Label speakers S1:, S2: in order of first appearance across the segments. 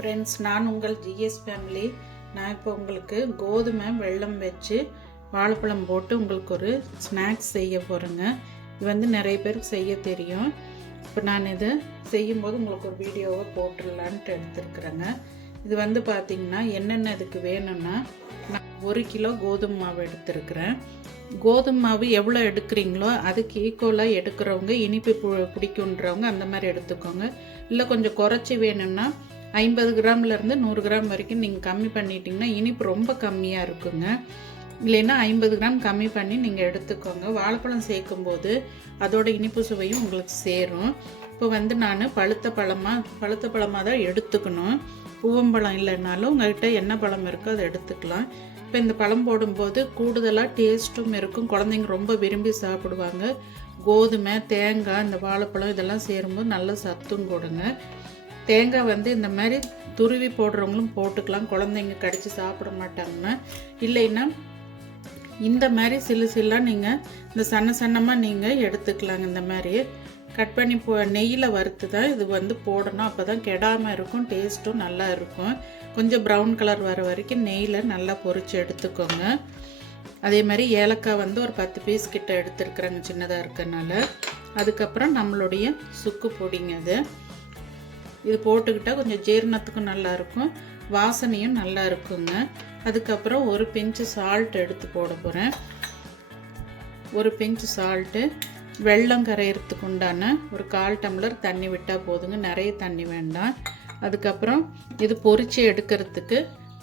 S1: Friends நான் உங்கள் GS family நான் இப்போ உங்களுக்கு கோதுமை வெல்லம் வச்சு வாழைப்பழம் போட்டு உங்களுக்கு ஒரு ஸ்நாக்ஸ் செய்ய போகிறேங்க இது வந்து நிறைய பேருக்கு செய்ய தெரியும். இப்போ நான் இது செய்யும்போது உங்களுக்கு ஒரு வீடியோவை போட்டுடலான்ட்டு எடுத்துருக்குறேங்க. இது வந்து பார்த்திங்கன்னா என்னென்ன இதுக்கு வேணும்னா நான் ஒரு கிலோ கோதுமை மாவு எடுத்துருக்குறேன். கோதுமை மாவு எவ்வளோ எடுக்கிறீங்களோ அதுக்கு ஈக்குவலாக எடுக்கிறவங்க இனிப்பு பு- பிடிக்குன்றவங்க அந்த மாதிரி எடுத்துக்கோங்க. இல்லை கொஞ்சம் குறைச்சி வேணும்னா ஐம்பது கிராம்லேருந்து நூறு கிராம் வரைக்கும் நீங்கள் கம்மி பண்ணிட்டீங்கன்னா இனிப்பு ரொம்ப கம்மியாக இருக்குங்க. இல்லைன்னா ஐம்பது கிராம் கம்மி பண்ணி நீங்கள் எடுத்துக்கோங்க. வாழைப்பழம் சேர்க்கும்போது அதோட இனிப்பு சுவையும் உங்களுக்கு சேரும். இப்போ வந்து நான் பழுத்த பழமாக பழுத்த பழமாக தான் எடுத்துக்கணும். பூவம்பழம் இல்லைனாலும் உங்கள்கிட்ட என்ன பழம் இருக்கோ அதை எடுத்துக்கலாம். இப்போ இந்த பழம் போடும்போது கூடுதலாக டேஸ்ட்டும் இருக்கும். குழந்தைங்க ரொம்ப விரும்பி சாப்பிடுவாங்க. கோதுமை தேங்காய் இந்த வாழைப்பழம் இதெல்லாம் சேரும்போது நல்ல சத்தும் கொடுங்க. தேங்காய் வந்து இந்த மாதிரி துருவி போடுறவங்களும் போட்டுக்கலாம். குழந்தைங்க கடித்து சாப்பிட மாட்டாங்கன்னா இல்லைன்னா இந்த மாதிரி சில்லு சில்லாக நீங்கள் இந்த சன்ன சன்னமாக நீங்கள் எடுத்துக்கலாங்க இந்த மாதிரி. கட் பண்ணி போ நெய்யில் வறுத்து தான் இது வந்து போடணும். அப்போ தான் கெடாமல் இருக்கும் டேஸ்ட்டும் நல்லா இருக்கும். கொஞ்சம் ப்ரௌன் கலர் வர வரைக்கும் நெய்யில் நல்லா பொறிச்சு எடுத்துக்கோங்க. அதே மாதிரி ஏலக்காய் வந்து ஒரு பத்து பீஸ் கிட்ட எடுத்துருக்குறேங்க சின்னதாக இருக்கறனால அதுக்கப்புறம் நம்மளுடைய சுக்கு பொடிங்க அது. இது போட்டுக்கிட்டால் கொஞ்சம் ஜீரணத்துக்கும் நல்லாயிருக்கும். வாசனையும் நல்லா இருக்குங்க அதுக்கப்புறம் ஒரு பிஞ்சு சால்ட் எடுத்து போட போகிறேன் ஒரு பிஞ்சு சால்ட்டு வெல்லம் கரையிறதுக்கு உண்டான ஒரு கால் டம்ளர் தண்ணி விட்டால் போதுங்க. நிறைய தண்ணி வேண்டாம். அதுக்கப்புறம் இது பொறிச்சு எடுக்கிறதுக்கு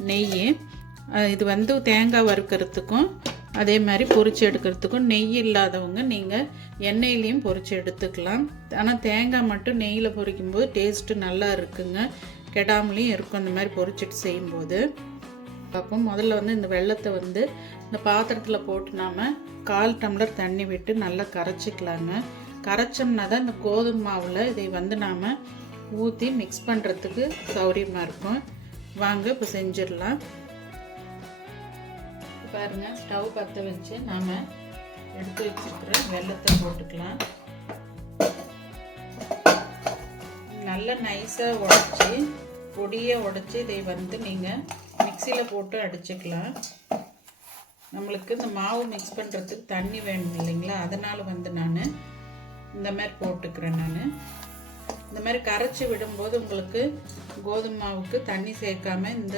S1: நெய் இது வந்து தேங்காய் வறுக்கிறதுக்கும் அதே மாதிரி பொறிச்சு எடுக்கிறதுக்கும் நெய் இல்லாதவங்க நீங்கள் எண்ணெயிலையும் பொறிச்சு எடுத்துக்கலாம். ஆனால் தேங்காய் மட்டும் நெய்யில் பொறிக்கும்போது டேஸ்ட்டு நல்லா இருக்குங்க. கெடாமலையும் இருக்கும் அந்த மாதிரி பொறிச்சிட்டு செய்யும்போது. அப்போ முதல்ல வந்து இந்த வெள்ளத்தை வந்து இந்த பாத்திரத்தில் போட்டு நாம் கால் டம்ளர் தண்ணி விட்டு நல்லா கரைச்சிக்கலாங்க. கரைச்சோம்னா தான் இந்த கோதுமை மாவில் இதை வந்து நாம் ஊற்றி மிக்ஸ் பண்ணுறதுக்கு சௌரியமாக இருக்கும். வாங்க இப்போ செஞ்சிடலாம். பாருங்கள் ஸ்டவ் பற்ற வச்சு நாம் எடுத்து வச்சுருக்கிற வெள்ளத்தை போட்டுக்கலாம். நல்லா நைஸாக உடச்சி பொடியை உடச்சி இதை வந்து நீங்கள் மிக்சியில் போட்டு அடிச்சுக்கலாம். நம்மளுக்கு இந்த மாவு மிக்ஸ் பண்ணுறதுக்கு தண்ணி வேணும் இல்லைங்களா? அதனால் வந்து நான் இந்த மாதிரி போட்டுக்கிறேன் நான். இந்த மாதிரி கரைச்சி விடும்போது உங்களுக்கு கோதுமை மாவுக்கு தண்ணி சேர்க்காம இந்த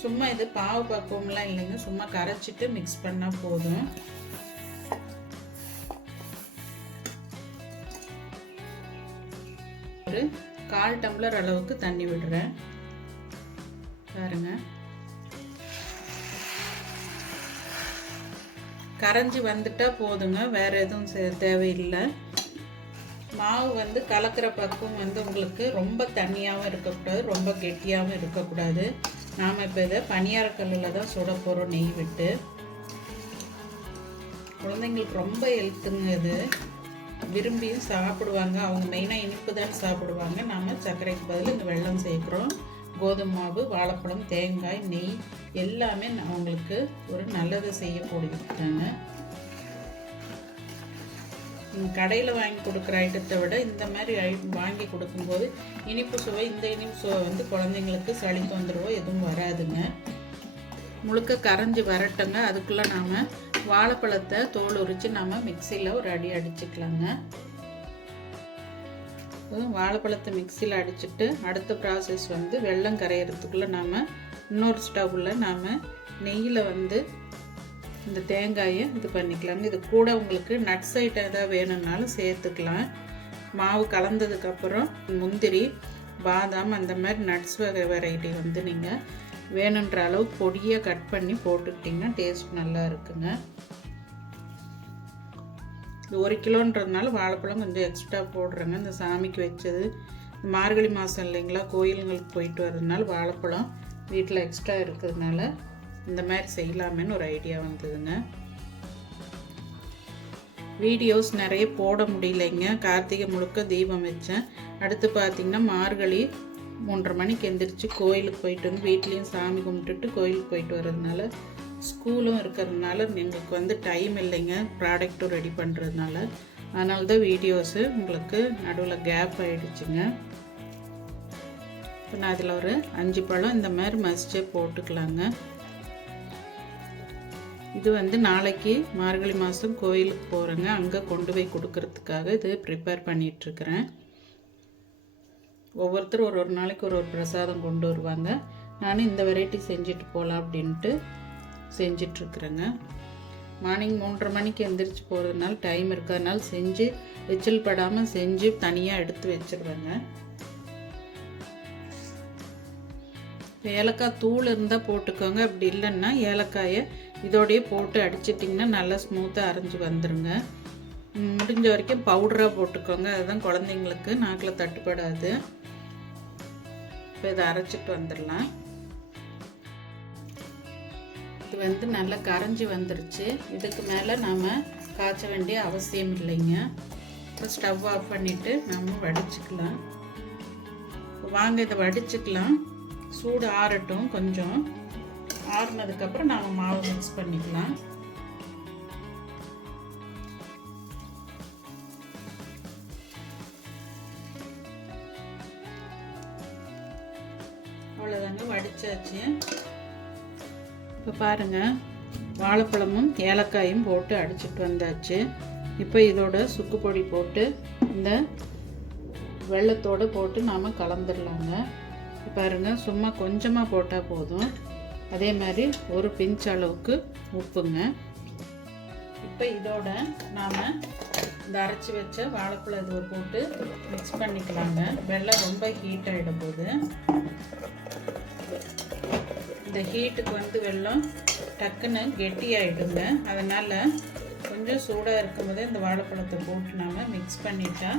S1: சும்மா இது பாவு பக்குவம்லாம் இல்லைங்க. சும்மா கரைச்சிட்டு மிக்ஸ் பண்ணால் போதும். ஒரு கால் டம்ளர் அளவுக்கு தண்ணி விடுறேன். பாருங்க. கரைஞ்சி வந்துட்டா போதுங்க. வேற எதுவும் சே- தேவையில்லை. மாவு வந்து கலக்கிற பக்குவம் வந்து உங்களுக்கு ரொம்ப தண்ணியாகவும் இருக்கக்கூடாது. ரொம்ப கெட்டியாகவும் இருக்கக்கூடாது. நாம் இப்போ இதை பனியாரக்கல்லில் தான் சுட போகிறோம் நெய் விட்டு. குழந்தைங்களுக்கு ரொம்ப ஹெல்த்துங்க இது. விரும்பியும் சாப்பிடுவாங்க. அவங்க மெயினாக இனிப்பு தான் சாப்பிடுவாங்க. நாம் சர்க்கரைக்கு பதில் இந்த வெள்ளம் சேர்க்குறோம். கோதுமை மாவு வாழைப்பழம் தேங்காய் நெய் எல்லாமே அவங்களுக்கு ஒரு நல்லது செய்ய கடையில் வாங்கி கொடுக்குற ஐட்டத்தை விட இந்த மாதிரி ஐ வாங்கி கொடுக்கும்போது இனிப்பு சுவை இந்த இனிப்பு சுவை வந்து குழந்தைங்களுக்கு சளி தொந்தரவோ எதுவும் வராதுங்க. முழுக்க கரைஞ்சி வரட்டுங்க. அதுக்குள்ளே நாம் வாழைப்பழத்தை தோல் உரித்து நாம் மிக்சியில் ஒரு அடி அடிச்சுக்கலாங்க. வாழைப்பழத்தை மிக்சியில் அடிச்சுட்டு அடுத்த ப்ராசஸ் வந்து வெள்ளம் கரையிறதுக்குள்ளே நாம் இன்னொரு ஸ்டவ்வில் நாம் நெய்யில் வந்து இந்த தேங்காயை இது பண்ணிக்கலாங்க. இது கூட உங்களுக்கு நட்ஸ் ஐட்டம் ஏதாவது வேணும்னாலும் சேர்த்துக்கலாம். மாவு கலந்ததுக்கப்புறம் முந்திரி பாதாம் அந்த மாதிரி நட்ஸ் வகை வெரைட்டி வந்து நீங்கள் வேணுன்ற அளவு பொடியாக கட் பண்ணி போட்டுக்கிட்டிங்கன்னா டேஸ்ட் நல்லா இருக்குங்க. இது ஒரு கிலோன்றதுனால வாழைப்பழம் கொஞ்சம் எக்ஸ்ட்ரா போடுறேங்க. இந்த சாமிக்கு வச்சது மார்கழி மாதம் இல்லைங்களா கோயிலுங்களுக்கு போயிட்டு வர்றதுனால வாழைப்பழம் வீட்டில் எக்ஸ்ட்ரா இருக்கிறதுனால இந்த மாதிரி செய்யலாமேன்னு ஒரு ஐடியா வந்ததுங்க. வீடியோஸ் நிறைய போட முடியலைங்க. கார்த்திகை முழுக்க தீபம் வச்சேன். அடுத்து பார்த்திங்கன்னா மார்கழி மூன்றரை மணிக்கு எந்திரிச்சு கோயிலுக்கு போயிட்டு வந்து வீட்லேயும் சாமி கும்பிட்டுட்டு கோயிலுக்கு போயிட்டு வர்றதுனால ஸ்கூலும் இருக்கிறதுனால எங்களுக்கு வந்து டைம் இல்லைங்க. ப்ராடக்ட்டும் ரெடி பண்ணுறதுனால அதனால தான் வீடியோஸு உங்களுக்கு நடுவில் கேப் ஆகிடுச்சுங்க இப்போ நான் அதில் ஒரு அஞ்சு பழம் இந்த மாதிரி மசிச்சே போட்டுக்கலாங்க. இது வந்து நாளைக்கு மார்கழி மாதம் கோயிலுக்கு போகிறேங்க அங்கே கொண்டு போய் கொடுக்கறதுக்காக இது ப்ரிப்பேர் பண்ணிகிட்ருக்கிறேன் ஒவ்வொருத்தரும் ஒரு ஒரு நாளைக்கு ஒரு ஒரு பிரசாதம் கொண்டு வருவாங்க. நானும் இந்த வெரைட்டி செஞ்சுட்டு போகலாம் அப்படின்ட்டு செஞ்சிட்ருக்குறேங்க மார்னிங் மூன்றரை மணிக்கு எந்திரிச்சு போகிறதுனால டைம் இருக்கிறதுனால செஞ்சு எச்சில் படாமல் செஞ்சு தனியாக எடுத்து வச்சுருவேங்க. ஏலக்காய் தூள் இருந்தால் போட்டுக்கோங்க. அப்படி இல்லைன்னா ஏலக்காயை இதோடையே போட்டு அடிச்சிட்டிங்கன்னா நல்லா ஸ்மூத்தாக அரைஞ்சி வந்துடுங்க முடிஞ்ச வரைக்கும் பவுடராக போட்டுக்கோங்க. அதுதான் குழந்தைங்களுக்கு நாக்கில் தட்டுப்படாது. இப்போ இதை அரைச்சிட்டு வந்துடலாம். இது வந்து நல்லா கரைஞ்சி வந்துருச்சு. இதுக்கு மேலே நாம் காய்ச்ச வேண்டிய அவசியம் இல்லைங்க. இப்போ ஸ்டவ் ஆஃப் பண்ணிவிட்டு நம்ம வடிச்சுக்கலாம். வாங்க இதை வடிச்சுக்கலாம். சூடு ஆறட்டும் கொஞ்சம். ஆறுனதுக்கப்புறம் நாம் மாவு மிக்ஸ் பண்ணிக்கலாம். அவ்வளோதாங்க வடிச்சாச்சு. இப்போ பாருங்கள் வாழைப்பழமும் ஏலக்காயும் போட்டு அடிச்சிட்டு வந்தாச்சு. இப்போ இதோட சுக்கு பொடி போட்டு இந்த வெள்ளத்தோடு போட்டு நாம் கலந்துடலாங்க பாருங்கள் சும்மா கொஞ்சமாக போட்டால் போதும். அதே மாதிரி ஒரு பிஞ்ச் அளவுக்கு உப்புங்க. இப்போ இதோட நாம் இந்த அரைச்சி வச்ச வாழைப்பழ இதுவை போட்டு மிக்ஸ் பண்ணிக்கலாங்க. வெள்ளம் ரொம்ப ஹீட் ஆகிடும் போது. இந்த ஹீட்டுக்கு வந்து வெள்ளம் டக்குன்னு கெட்டி ஆகிடுங்க அதனால் கொஞ்சம் சூடாக இருக்கும்போதே இந்த வாழைப்பழத்தை போட்டு நாம் மிக்ஸ் பண்ணிட்டா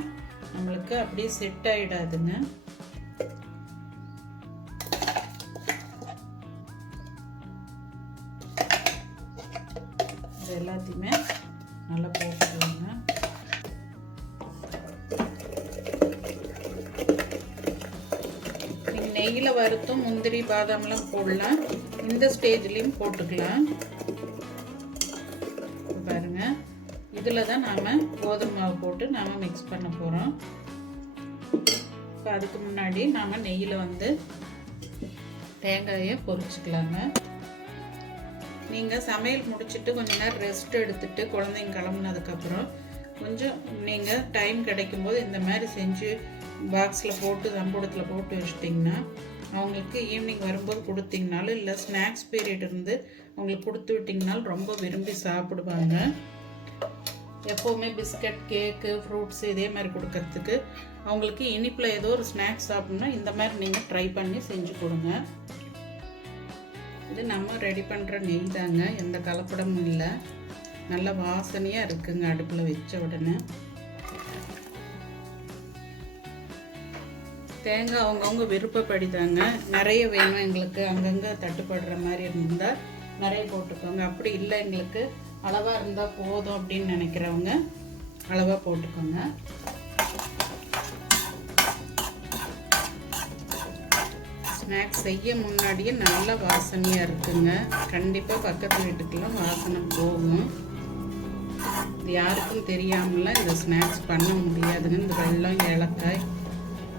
S1: நம்மளுக்கு அப்படியே செட் ஆகிடாதுங்க எல்லாத்தையுமே நல்லா போட்டுக்கலாங்க நீங்கள் நெய்யில் வறுத்தும் முந்திரி பாதாம்லாம் போடலாம். இந்த ஸ்டேஜ்லேயும் போட்டுக்கலாம். பாருங்கள் இதில் தான் நாம் கோதுமை மாவு போட்டு நாம் மிக்ஸ் பண்ண போகிறோம் இப்போ அதுக்கு முன்னாடி நாம் நெய்யில் வந்து தேங்காயை பொரிச்சுக்கலாங்க. நீங்கள் சமையல் முடிச்சுட்டு கொஞ்ச நேரம் ரெஸ்ட் எடுத்துட்டு குழந்தைங்க கிளம்புனதுக்கப்புறம் கொஞ்சம் நீங்கள் டைம் கிடைக்கும்போது இந்த மாதிரி செஞ்சு பாக்ஸில் போட்டு சம்பூடத்தில் போட்டு வச்சிட்டிங்கன்னா அவங்களுக்கு ஈவினிங் வரும்போது கொடுத்தீங்கனாலும் இல்லை ஸ்நாக்ஸ் பீரியட் இருந்து அவங்களுக்கு கொடுத்து விட்டிங்கனாலும் ரொம்ப விரும்பி சாப்பிடுவாங்க. எப்போவுமே பிஸ்கட் கேக்கு ஃப்ரூட்ஸ் இதே மாதிரி கொடுக்கறதுக்கு அவங்களுக்கு இனிப்பில் ஏதோ ஒரு ஸ்நாக்ஸ் சாப்பிட்ணுன்னா இந்த மாதிரி நீங்கள் ட்ரை பண்ணி செஞ்சு கொடுங்க. இது நம்ம ரெடி பண்ணுற நெய் தாங்க. எந்த கலப்படமும் இல்லை. நல்ல வாசனையாக இருக்குங்க அடுப்பில் வச்ச உடனே. தேங்காய் அவங்கவுங்க விருப்பப்படி தாங்க. நிறைய வேணும் எங்களுக்கு. அங்கங்கே தட்டுப்படுற மாதிரி இருந்தால் நிறைய போட்டுக்கோங்க. அப்படி இல்லை எங்களுக்கு. அளவாக இருந்தால் போதும் அப்படின்னு நினைக்கிறவங்க அளவாக போட்டுக்கோங்க. ஸ்நாக்ஸ் செய்ய முன்னாடியே நல்ல வாசனையாக இருக்குங்க. கண்டிப்பாக பக்கத்து வீட்டுக்கெல்லாம் வாசனை போகும். இது யாருக்கும் தெரியாமலாம் இந்த ஸ்நாக்ஸ் பண்ண முடியாதுங்க. இந்த வெள்ளம் ஏலக்காய்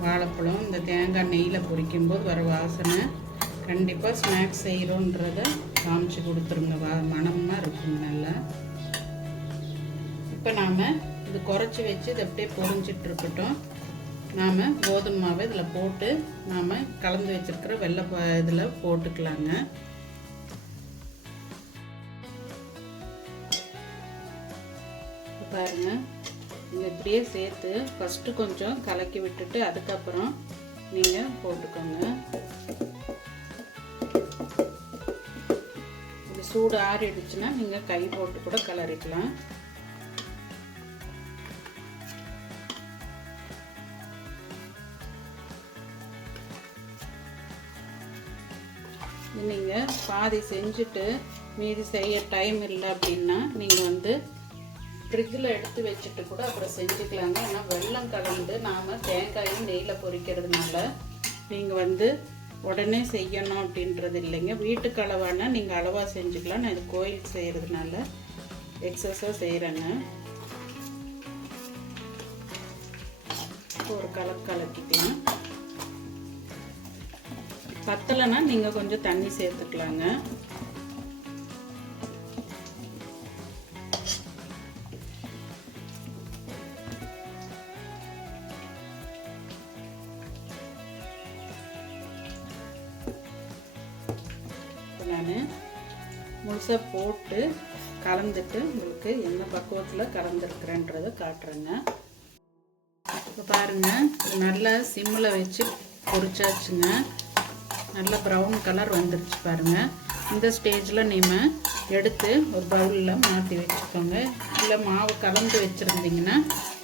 S1: வாழைப்பழம் இந்த தேங்காய் நெய்யில் பொரிக்கும் போது வர வாசனை. கண்டிப்பாக ஸ்நாக்ஸ் செய்கிறோன்றத காமிச்சு கொடுத்துருங்க. வா மனமாக இருக்குங்க நல்லா. இப்போ நாம் இது குறைச்சி வச்சு இது அப்படியே பொறிஞ்சிட்ருக்கட்டும் நாம் கோதுமை மாவை இதில் போட்டு நாம் கலந்து வச்சுருக்கிற வெள்ளை இதில் போட்டுக்கலாங்க. பாருங்க. நீங்கள் இப்படியே சேர்த்து ஃபஸ்ட்டு கொஞ்சம் கலக்கி விட்டுட்டு அதுக்கப்புறம் நீங்கள் போட்டுக்கோங்க. இது சூடு ஆறிடுச்சுன்னா நீங்கள் கை போட்டு கூட கிளறிக்கலாம் நீங்கள் பாதி செஞ்சுட்டு மீதி செய்ய டைம் இல்லை அப்படின்னா நீங்கள் வந்து ஃப்ரிட்ஜில் எடுத்து வச்சுட்டு கூட அப்புறம் செஞ்சுக்கலாங்க. ஏன்னா வெள்ளம் கலந்து நாம் தேங்காயும் நெய்யில் பொரிக்கிறதுனால நீங்கள் வந்து உடனே செய்யணும் அப்படின்றது இல்லைங்க. வீட்டுக்கு அளவானா நீங்கள் அளவாக செஞ்சுக்கலாம். நான் இது கோயிலுக்கு செய்கிறதுனால எக்ஸஸாக செய்கிறேங்க ஒரு கலக்கு கலக்கிக்கலாம் பத்தலைன்னா நீங்கள் கொஞ்சம் தண்ணி சேர்த்துக்கலாங்க. நான் முழுசாக போட்டு கலந்துட்டு உங்களுக்கு என்ன பக்குவத்தில் கலந்துருக்குறேன்றதை காட்டுறேங்க. இப்போ பாருங்கள் நல்லா சிம்மில் வச்சு பொறிச்சாச்சுங்க நல்ல ப்ரௌன் கலர் வந்துருச்சு பாருங்கள் இந்த ஸ்டேஜில் நீங்கள் எடுத்து ஒரு பவுலில் மாற்றி வச்சுக்கோங்க. இல்லை மாவு கலந்து வச்சுருந்தீங்கன்னா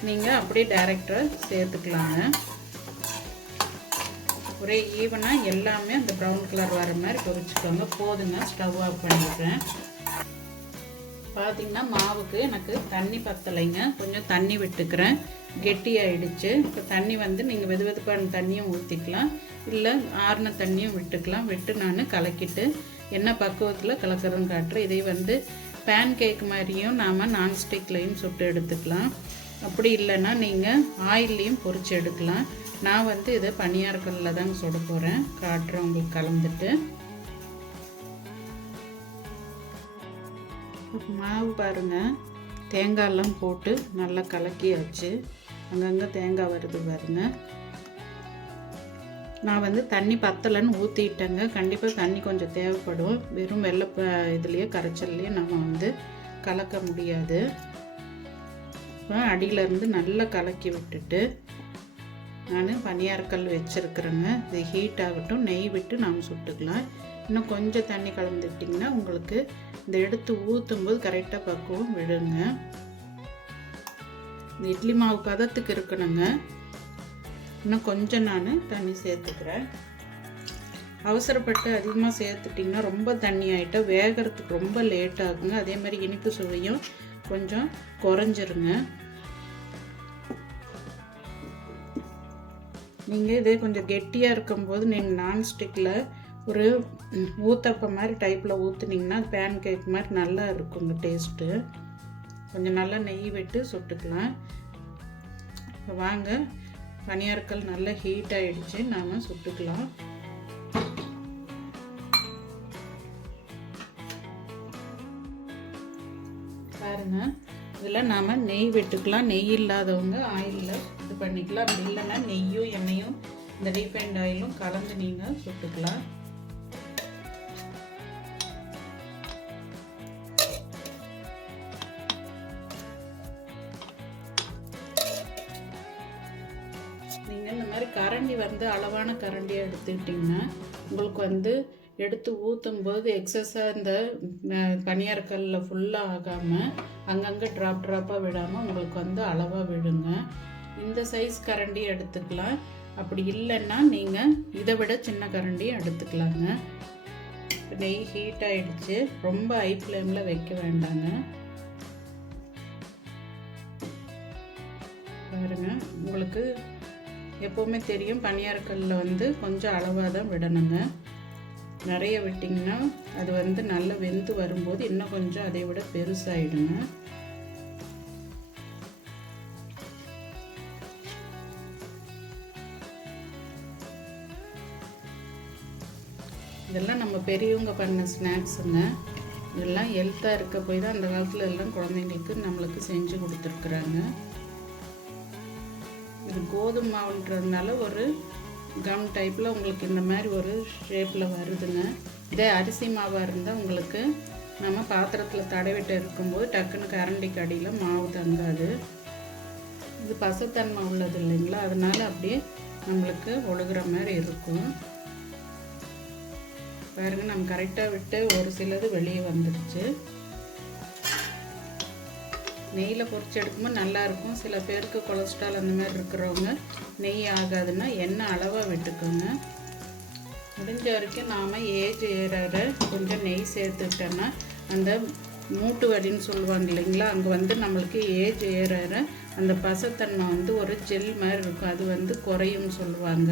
S1: நீங்கள் அப்படியே டைரெக்டாக சேர்த்துக்கலாங்க. ஒரே ஈவனாக எல்லாமே அந்த ப்ரௌன் கலர் வர மாதிரி பொறிச்சுக்கோங்க போதுங்க ஸ்டவ் ஆஃப் பண்ணிடுறேன். பார்த்தீங்கன்னா மாவுக்கு எனக்கு தண்ணி பத்தலைங்க. கொஞ்சம் தண்ணி விட்டுக்கிறேன். கெட்டி ஆயிடுச்சு இப்போ தண்ணி வந்து நீங்கள் வெது வெதுப்பான தண்ணியும் ஊற்றிக்கலாம் இல்லை ஆறின தண்ணியும் விட்டுக்கலாம். விட்டு நான் கலக்கிட்டு என்ன பக்குவத்தில் கலக்கிறதுன்னு காட்டுறேன். இதை வந்து பேன் கேக் மாதிரியும் நாம் நான்ஸ்டிக்லேயும் சுட்டு எடுத்துக்கலாம். அப்படி இல்லைன்னா நீங்கள் ஆயில்லையும் பொறிச்சு எடுக்கலாம். நான் வந்து இதை பனியாரக்கல்லில் தாங்க சுட போகிறேன் காட்டுறேன் உங்களுக்கு கலந்துட்டு. மாவு பாருங்கள் தேங்காயெல்லாம் போட்டு நல்லா கலக்கியாச்சு. அங்கங்கே தேங்காய் வருது பாருங்க. நான் வந்து தண்ணி பத்தலைன்னு ஊற்றிட்டேங்க கண்டிப்பாக தண்ணி கொஞ்சம் தேவைப்படும். வெறும் வெள்ளை இதுலேயே கரைச்சல்லையே நம்ம வந்து கலக்க முடியாது. இப்போ அடியிலேருந்து நல்லா கலக்கி விட்டுட்டு நான் பனியாரக்கல் வச்சுருக்குறேங்க. இது ஹீட் ஆகட்டும் நெய் விட்டு நாம் சுட்டுக்கலாம். இன்னும் கொஞ்சம் தண்ணி கலந்துக்கிட்டிங்கன்னா உங்களுக்கு இந்த எடுத்து ஊற்றும் போது கரெக்டாக பக்குவம் விழுங்க. இந்த இட்லி மாவு பதத்துக்கு இருக்கணுங்க. இன்னும் கொஞ்சம் நான் தண்ணி சேர்த்துக்கிறேன். அவசரப்பட்டு அதிகமாக சேர்த்துட்டிங்கன்னா ரொம்ப தண்ணி ஆகிட்டா வேகிறதுக்கு ரொம்ப லேட் ஆகுங்க. அதே மாதிரி இனிப்பு சுவையும் கொஞ்சம் குறைஞ்சிருங்க. நீங்கள் இதே கொஞ்சம் கெட்டியாக இருக்கும்போது நீங்கள் நான்ஸ்டிக்கில் ஒரு ஊத்தப்ப மாதிரி டைப்பில் ஊற்றுனீங்கன்னா பேன் கேக் மாதிரி நல்லா இருக்குங்க டேஸ்ட்டு கொஞ்சம் நல்லா நெய் விட்டு சுட்டுக்கலாம். இப்போ வாங்க பனியாரக்கல் நல்லா ஹீட் ஆகிடுச்சு நாம் சுட்டுக்கலாம். பாருங்கள் இதில் நாம் நெய் விட்டுக்கலாம். நெய் இல்லாதவங்க ஆயிலில் இது பண்ணிக்கலாம். அப்படி இல்லைன்னா நெய்யும் எண்ணெயும் இந்த ரீஃபைண்ட் ஆயிலும் கலந்து நீங்கள் சுட்டுக்கலாம். வந்து அளவான கரண்டியாக எடுத்துக்கிட்டிங்கன்னா உங்களுக்கு வந்து எடுத்து ஊற்றும் போது எக்ஸஸாக இந்த பனியாரக்கல்லில் ஃபுல்லாக ஆகாமல் அங்கங்கே ட்ராப் ட்ராப்பாக விடாமல் உங்களுக்கு வந்து அளவாக விழுங்க இந்த சைஸ் கரண்டி எடுத்துக்கலாம். அப்படி இல்லைன்னா நீங்கள் இதை விட சின்ன கரண்டி எடுத்துக்கலாங்க. நெய் ஹீட் ஆகிடுச்சு ரொம்ப ஹை ஃப்ளேமில் வைக்க வேண்டாங்க. பாருங்கள் உங்களுக்கு எப்போவுமே தெரியும் பனியாரக்கல்லில் வந்து கொஞ்சம் அளவாக தான் விடணுங்க. நிறைய விட்டிங்கன்னா அது வந்து நல்லா வெந்து வரும்போது இன்னும் கொஞ்சம் அதை விட பெருசாகிடுங்க இதெல்லாம் நம்ம பெரியவங்க பண்ண ஸ்நாக்ஸுங்க. இதெல்லாம் ஹெல்த்தாக இருக்க போய் தான் அந்த காலத்தில் எல்லாம் குழந்தைங்களுக்கு நம்மளுக்கு செஞ்சு கொடுத்துருக்குறாங்க. இது கோதுமை மாவுன்றதுனால ஒரு கம் டைப்பில் உங்களுக்கு இந்த மாதிரி ஒரு ஷேப்பில் வருதுங்க. இதே அரிசி மாவாக இருந்தால் உங்களுக்கு நம்ம பாத்திரத்தில் தடவிட்டு இருக்கும்போது டக்குன்னு கரண்டிக்கு அடியில் மாவு தங்காது. இது பசத்தன்மை உள்ளது இல்லைங்களா? அதனால அப்படியே நம்மளுக்கு ஒழுகுற மாதிரி இருக்கும். பாருங்க நம்ம கரெக்டாக விட்டு ஒரு சிலது வெளியே வந்துடுச்சு நெய்யில் பொறிச்சு எடுக்கும்போது நல்லாயிருக்கும் சில பேருக்கு கொலஸ்ட்ரால் அந்த மாதிரி இருக்கிறவங்க நெய் ஆகாதுன்னா எண்ணெய் அளவாக விட்டுக்கோங்க. முடிஞ்ச வரைக்கும் நாம் ஏஜ் ஏற கொஞ்சம் நெய் சேர்த்துக்கிட்டோன்னா அந்த மூட்டு வலின்னு சொல்லுவாங்க இல்லைங்களா? அங்கே வந்து நம்மளுக்கு ஏஜ் ஏற அந்த பசத்தன்மை வந்து ஒரு ஜெல் மாதிரி இருக்கும். அது வந்து குறையும் சொல்லுவாங்க.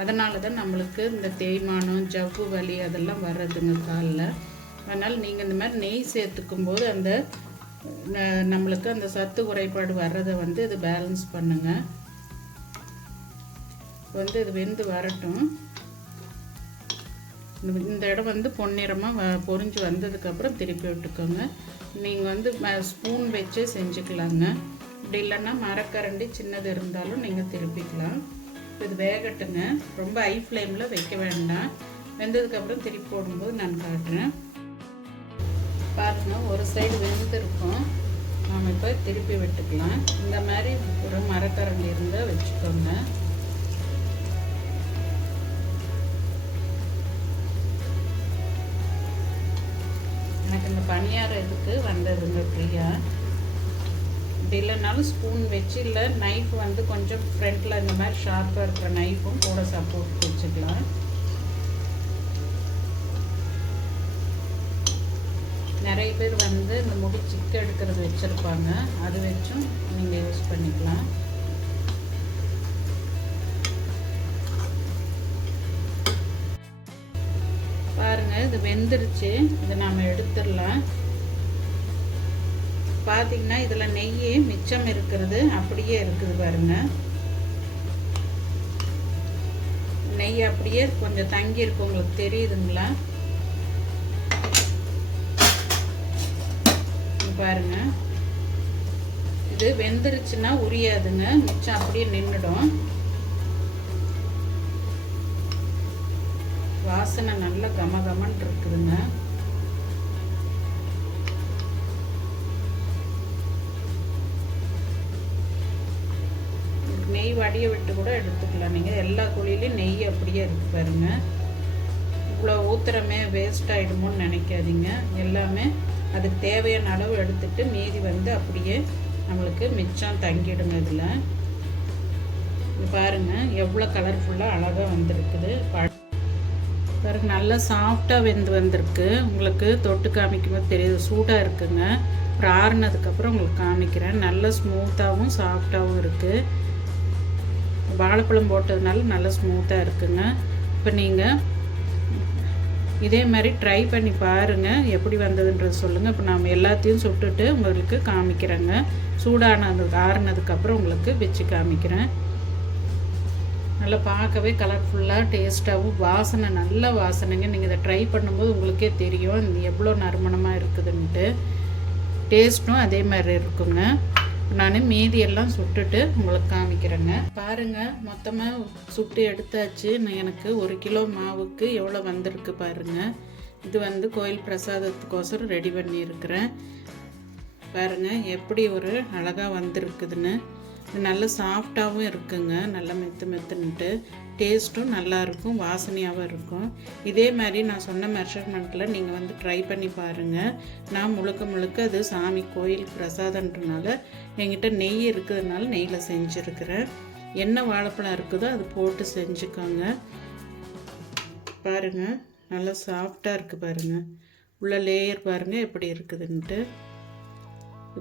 S1: அதனால தான் நம்மளுக்கு இந்த தேய்மானம் ஜவ்வு வலி அதெல்லாம் வர்றதுங்க காலில். அதனால் நீங்கள் இந்த மாதிரி நெய் சேர்த்துக்கும் போது அந்த நம்மளுக்கு அந்த சத்து குறைபாடு வர்றதை வந்து இது பேலன்ஸ் பண்ணுங்க. வந்து இது வெந்து வரட்டும். இந்த- இடம் வந்து பொன்னிறமாக பொறிஞ்சு வந்ததுக்கப்புறம் திருப்பி விட்டுக்கோங்க. நீங்கள் வந்து ஸ்பூன் வச்சே செஞ்சுக்கலாங்க. இப்படி இல்லைன்னா மரக்கரண்டி சின்னது இருந்தாலும் நீங்கள் திருப்பிக்கலாம். இது வேகட்டுங்க. ரொம்ப ஹை ஃப்ளேமில் வைக்க வேண்டாம். வெந்ததுக்கப்புறம் திருப்பி போடும்போது நான் காட்டுறேன். பாருங்கள் ஒரு சைடு வெந்திருக்கும். நாம் இப்போ திருப்பி விட்டுக்கலாம். இந்த மாதிரி ஒரு மரக்கரண்டி இருந்தால் வச்சுக்கோங்க. எனக்கு இந்த பணியாரம் இதுக்கு வந்ததுங்க ஃப்ரீயாக இப்படி இல்லைனாலும் ஸ்பூன் வச்சு இல்லை நைஃப் வந்து கொஞ்சம் ஃப்ரண்ட்டில் இந்த மாதிரி ஷார்ப்பாக இருக்கிற நைஃபும் கூட சப்போர்ட் வச்சுக்கலாம். பேர் வந்து இந்த முடி சிக்க எடுக்கிறது வச்சுருப்பாங்க. அது வச்சும் நீங்கள் யூஸ் பண்ணிக்கலாம். பாருங்கள் இது வெந்துருச்சு. இதை நாம் எடுத்துடலாம். பார்த்தீங்கன்னா இதில் நெய் மிச்சம் இருக்கிறது அப்படியே இருக்குது பாருங்க. நெய் அப்படியே கொஞ்சம் தங்கி இருக்கு உங்களுக்கு தெரியுதுங்களா? பாருங்க. இது வெந்துருச்சுன்னா உரியாதுங்க. மிச்சம் அப்படியே நின்றுடும் வாசனை நல்ல கமகமன் இருக்குதுங்க. நெய் வடிய விட்டு கூட எடுத்துக்கலாம். நீங்கள் எல்லா குழியிலையும் நெய் அப்படியே இருக்கு பாருங்க. இவ்வளோ ஊத்துறமே வேஸ்ட் ஆகிடுமோன்னு நினைக்காதீங்க. எல்லாமே அதுக்கு தேவையான அளவு எடுத்துட்டு மீதி வந்து அப்படியே நம்மளுக்கு மிச்சம் தங்கிடுங்க இதில். இது எவ்வளோ கலர்ஃபுல்லாக அழகாக வந்திருக்குது. பழ- பாருங்க நல்லா சாஃப்டாக வெந்து வந்திருக்கு. உங்களுக்கு தொட்டு காமிக்கும்போது தெரியுது சூடாக இருக்குங்க. அப்புறம் ஆறுனதுக்கப்புறம் உங்களுக்கு காமிக்கிறேன். நல்லா ஸ்மூத்தாகவும் சாஃப்டாகவும் இருக்குது வாழைப்பழம் போட்டதுனால நல்லா ஸ்மூத்தாக இருக்குங்க. இப்போ நீங்கள் இதே மாதிரி ட்ரை பண்ணி பாருங்கள் எப்படி வந்ததுன்றது சொல்லுங்கள் இப்போ நாம் எல்லாத்தையும் சுட்டுட்டு உங்களுக்கு காமிக்கிறேங்க. சூடானது ஆறுனதுக்கப்புறம் உங்களுக்கு வச்சு காமிக்கிறேன். நல்லா பார்க்கவே கலர்ஃபுல்லாக டேஸ்ட்டாகவும் வாசனை நல்ல வாசனைங்க. நீங்கள் இதை ட்ரை பண்ணும்போது உங்களுக்கே தெரியும். எவ்வளோ நறுமணமாக இருக்குதுன்ட்டு. டேஸ்ட்டும் அதே மாதிரி இருக்குங்க. நான் மீதி எல்லாம் சுட்டுட்டு உங்களுக்கு காமிக்கிறேங்க. பாருங்க மொத்தமாக சுட்டு எடுத்தாச்சு. எனக்கு ஒரு கிலோ மாவுக்கு எவ்வளோ வந்திருக்கு பாருங்க. இது வந்து கோயில் பிரசாதத்துக்கோசரம் ரெடி பண்ணியிருக்கிறேன். பாருங்க எப்படி ஒரு அழகாக வந்திருக்குதுன்னு. இது நல்ல சாஃப்டாகவும் இருக்குங்க. நல்ல மெத்து மெத்துன்ட்டு டேஸ்ட்டும் நல்லாயிருக்கும் வாசனையாகவும் இருக்கும். இதே மாதிரி நான் சொன்ன மெஷர்மெண்ட்டில் நீங்கள் வந்து ட்ரை பண்ணி பாருங்கள் நான் முழுக்க முழுக்க அது சாமி கோயில் பிரசாதன்றனால என்கிட்ட நெய் இருக்கிறதுனால நெய்யில் செஞ்சுருக்கிறேன். என்ன வாழைப்பழம் இருக்குதோ அது போட்டு செஞ்சுக்கோங்க. பாருங்கள் நல்லா சாஃப்டாக இருக்குது பாருங்கள் உள்ள லேயர் பாருங்கள் எப்படி இருக்குதுன்ட்டு.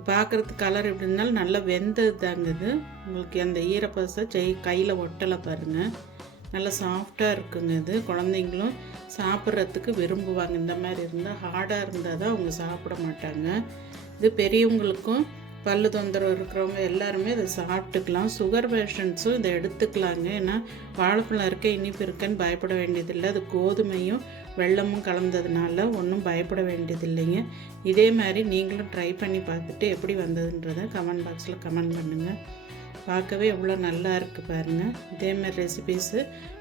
S1: பார்க்குறதுக்கு கலர் எப்படி இருந்தாலும் நல்லா வெந்தது தாங்க இது. உங்களுக்கு அந்த ஈரப்பசை செய் கையில் ஒட்டலை பாருங்கள் நல்லா சாஃப்டாக இருக்குங்க இது. குழந்தைங்களும் சாப்பிட்றதுக்கு விரும்புவாங்க. இந்த மாதிரி இருந்தால் ஹார்டாக இருந்தால் தான் அவங்க சாப்பிட மாட்டாங்க. இது பெரியவங்களுக்கும் பல்லு தொந்தரவு இருக்கிறவங்க எல்லாருமே இதை சாப்பிட்டுக்கலாம். சுகர் பேஷண்ட்ஸும் இதை எடுத்துக்கலாங்க. ஏன்னா வாழைப்பழம் இருக்க இனிப்பு இருக்கேன்னு பயப்பட வேண்டியதில்லை. அது கோதுமையும் வெள்ளமும் கலந்ததுனால ஒன்றும் பயப்பட வேண்டியதில்லைங்க. இதே மாதிரி நீங்களும் ட்ரை பண்ணி பார்த்துட்டு எப்படி வந்ததுன்றதை கமெண்ட் பாக்ஸில் கமெண்ட் பண்ணுங்கள் பார்க்கவே எவ்வளோ நல்லா இருக்குது பாருங்கள் இதே மாதிரி ரெசிபீஸு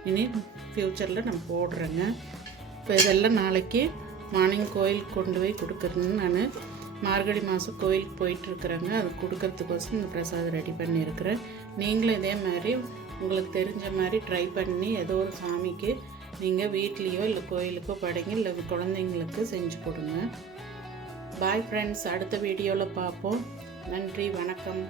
S1: இனி ஃப்யூச்சரில் நான் போடுறேங்க. இப்போ இதெல்லாம் நாளைக்கு மார்னிங் கோயிலுக்கு கொண்டு போய் கொடுக்குறேன்னு நான் மார்கழி மாதம் கோயிலுக்கு போயிட்டுருக்குறேங்க அது கொடுக்கறதுக்கோசம் இந்த பிரசாதம் ரெடி பண்ணியிருக்கிறேன். நீங்களும் இதே மாதிரி உங்களுக்கு தெரிஞ்ச மாதிரி ட்ரை பண்ணி ஏதோ ஒரு சாமிக்கு நீங்கள் வீட்லேயோ இல்லை கோயிலுக்கோ படைங்க இல்லை குழந்தைங்களுக்கு செஞ்சு கொடுங்க. பாய் ஃப்ரெண்ட்ஸ் அடுத்த வீடியோவில் பார்ப்போம் நன்றி வணக்கம்.